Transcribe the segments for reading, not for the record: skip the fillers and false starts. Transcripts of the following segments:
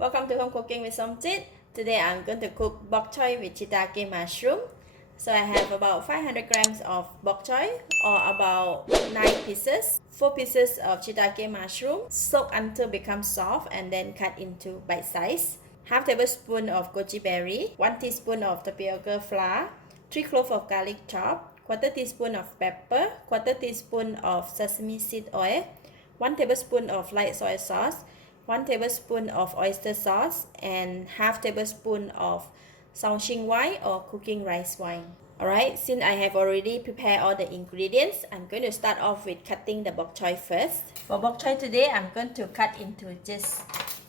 Welcome to Home Cooking with Somjit. Today I'm going to cook bok choy with shiitake mushroom. So I have about 500 grams of bok choy or about 9 pieces. 4 pieces of shiitake mushroom, soak until become soft and then cut into bite size. Half tablespoon of goji berry, 1 teaspoon of tapioca flour, 3 cloves of garlic chopped, quarter teaspoon of pepper, quarter teaspoon of sesame seed oil, 1 tablespoon of light soy sauce, 1 tablespoon of oyster sauce, and half tablespoon of Xiao Shing Wine or cooking rice wine. Alright, since I have already prepared all the ingredients, I'm going to start off with cutting the bok choy first. For bok choy today, I'm going to cut into just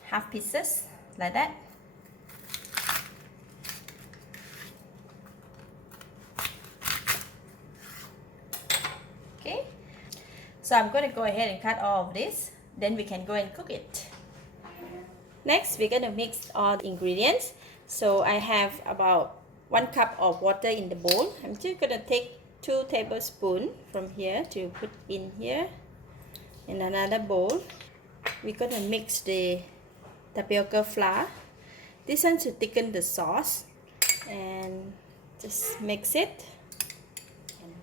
half pieces, like that. Okay, so I'm going to go ahead and cut all of this, then we can go and cook it. Next, we're going to mix all the ingredients. So I have about 1 cup of water in the bowl. I'm just going to take 2 tablespoons from here to put in here. In another bowl, we're going to mix the tapioca flour. This one to thicken the sauce. And just mix it. And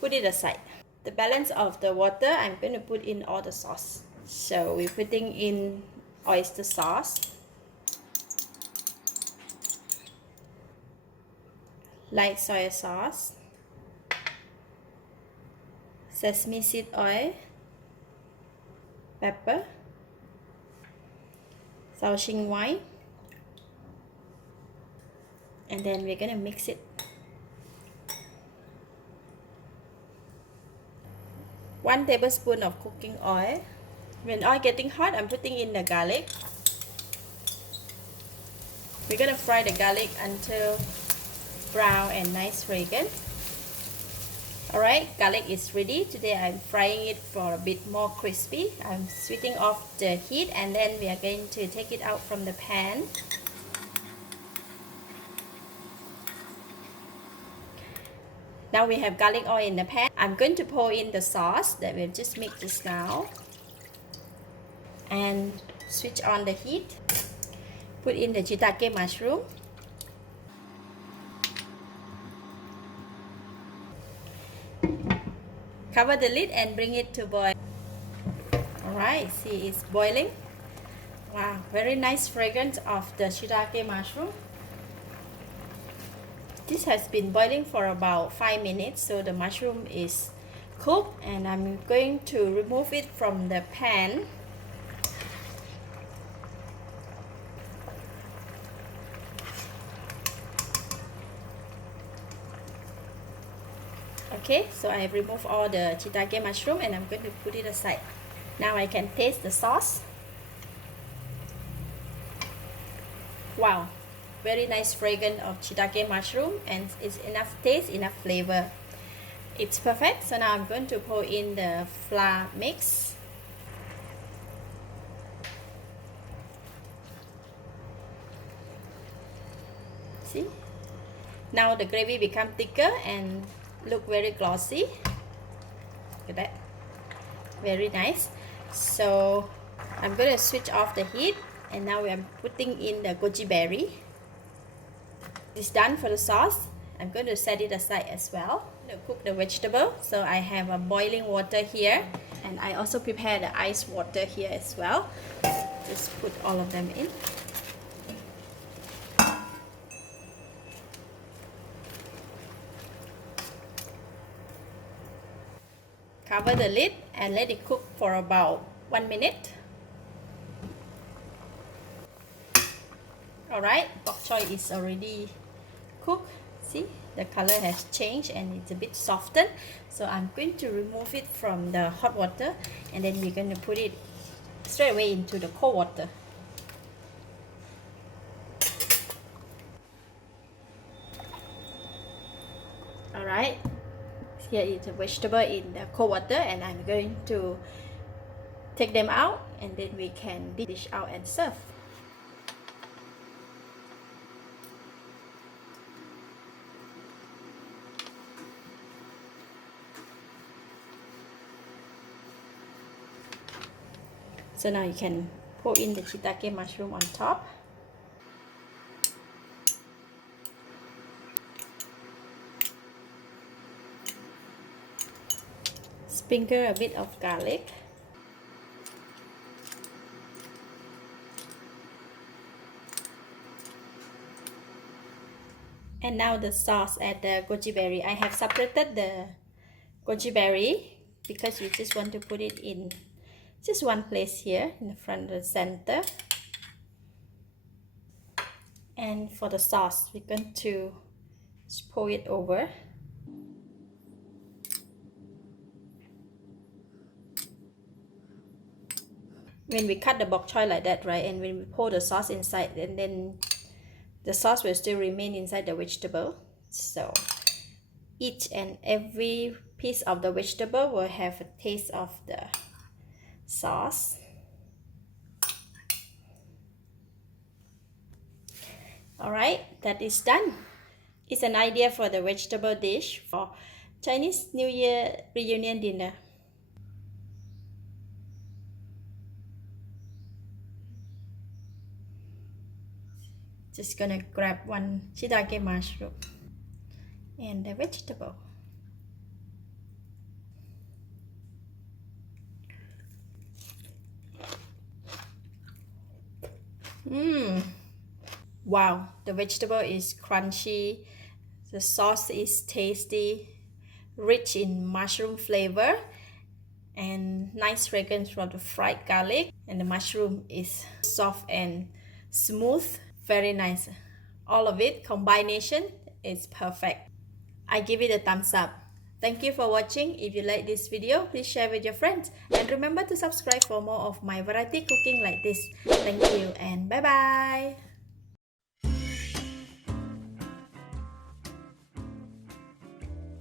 put it aside. The balance of the water, I'm going to put in all the sauce. So we're putting in oyster sauce, light soy sauce, sesame seed oil, pepper, Xiao Shing Wine, and then we're gonna mix it. 1 tablespoon of cooking oil. When oil getting hot, I'm putting in the garlic. We're gonna fry the garlic until brown and nice fragrant. Alright, garlic is ready. Today I'm frying it for a bit more crispy. I'm switching off the heat and then we are going to take it out from the pan. Now we have garlic oil in the pan. I'm going to pour in the sauce that we've just mixed just now. And switch on the heat. Put in the shiitake mushroom. Cover the lid and bring it to boil. Alright, see it's boiling. Wow, very nice fragrance of the shiitake mushroom. This has been boiling for about 5 minutes, so the mushroom is cooked, and I'm going to remove it from the pan. Okay, so I have removed all the shiitake mushroom and I'm going to put it aside. Now I can taste the sauce. Wow, very nice fragrance of shiitake mushroom, and it's enough taste, enough flavor. It's perfect. So now I'm going to pour in the flour mix. See? Now the gravy become thicker and look very glossy. Look at that, very nice. So I'm going to switch off the heat, and now I'm putting in the goji berry. It's done for the sauce. I'm going to set it aside as well. I'm going to cook the vegetable. So I have a boiling water here, and I also prepare the ice water here as well. Just put all of them in. Cover the lid and let it cook for about 1 minute. Alright, bok choy is already cooked. See, the color has changed and it's a bit softened. So I'm going to remove it from the hot water, and then we're going to put it straight away into the cold water. Alright. Here is the vegetable in the cold water, and I'm going to take them out, and then we can dish out and serve. So now you can Pour in the shiitake mushroom on top. Sprinkle a bit of garlic. And now the sauce, add the goji berry. I have separated the goji berry because we just want to put it in just one place here in the front of the center. And for the sauce, we're going to just pour it over. When we cut the bok choy like that, right, and when we pour the sauce inside, and then the sauce will still remain inside the vegetable. So each and every piece of the vegetable will have a taste of the sauce. Alright, that is done. It's an idea for the vegetable dish for Chinese New Year reunion dinner. Just gonna grab one shiitake mushroom and the vegetable. Wow, the vegetable is crunchy, the sauce is tasty, rich in mushroom flavor, and nice fragrance from the fried garlic, and the mushroom is soft and smooth. Very nice. All of it combination is perfect. I give it a thumbs up. Thank you for watching. If you like this video, please share with your friends, and remember to subscribe for more of my variety cooking like this. Thank you and bye bye.